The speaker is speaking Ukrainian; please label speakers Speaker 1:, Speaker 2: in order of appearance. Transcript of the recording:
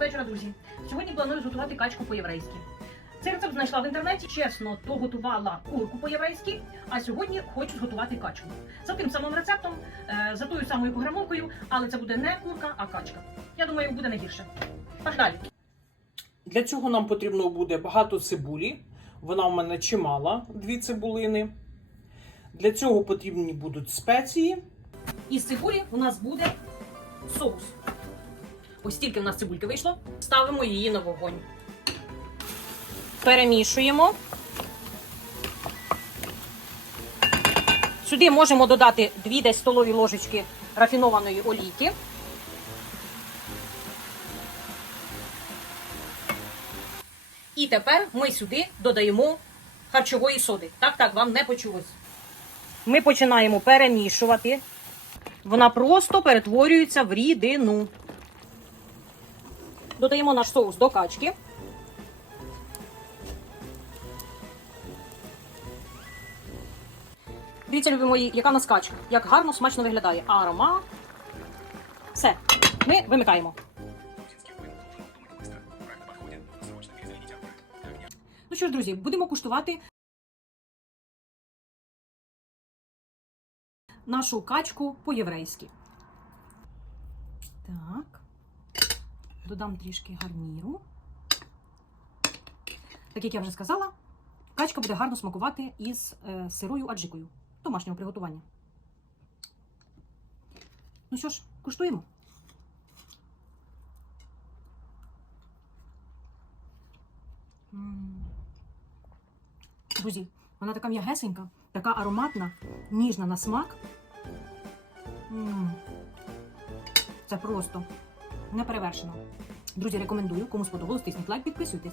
Speaker 1: вечора, друзі. Сьогодні планую зготувати качку по-єврейськи. Цей рецепт знайшла в інтернеті. Чесно, то готувала курку по-єврейськи, а сьогодні хочу зготувати качку. За тим самим рецептом, е, за тою самою програмовкою, але це буде не курка, а качка. Я думаю, буде не гірше. Погнали!
Speaker 2: Для цього нам потрібно буде багато цибулі. Вона в мене чимала, дві цибулини. Для цього потрібні будуть спеції.
Speaker 1: Із цибулі у нас буде соус. Ось стільки в нас цибульки вийшло. Ставимо її на вогонь. Перемішуємо. Сюди можемо додати 2 десь столові ложечки рафінованої олійки. І тепер ми сюди додаємо харчової соди. Так, так, вам не почулось. Ми починаємо перемішувати. Вона просто перетворюється в рідину. Додаємо наш соус до качки. Дивіться, любі мої, яка нас качка. Як гарно, смачно виглядає. Аромат. Все. Ми вимикаємо. Ну що ж, друзі, будемо куштувати нашу качку по-єврейськи. Так. Додам трішки гарніру. Так як я вже сказала, качка буде гарно смакувати із е, сирою аджикою домашнього приготування. Ну що ж, куштуємо. Друзі, вона така м'ягесенька, така ароматна, ніжна на смак. М. Це просто неперевершено. Друзі, рекомендую. Кому сподобалось, тисніть лайк, підписуйтесь.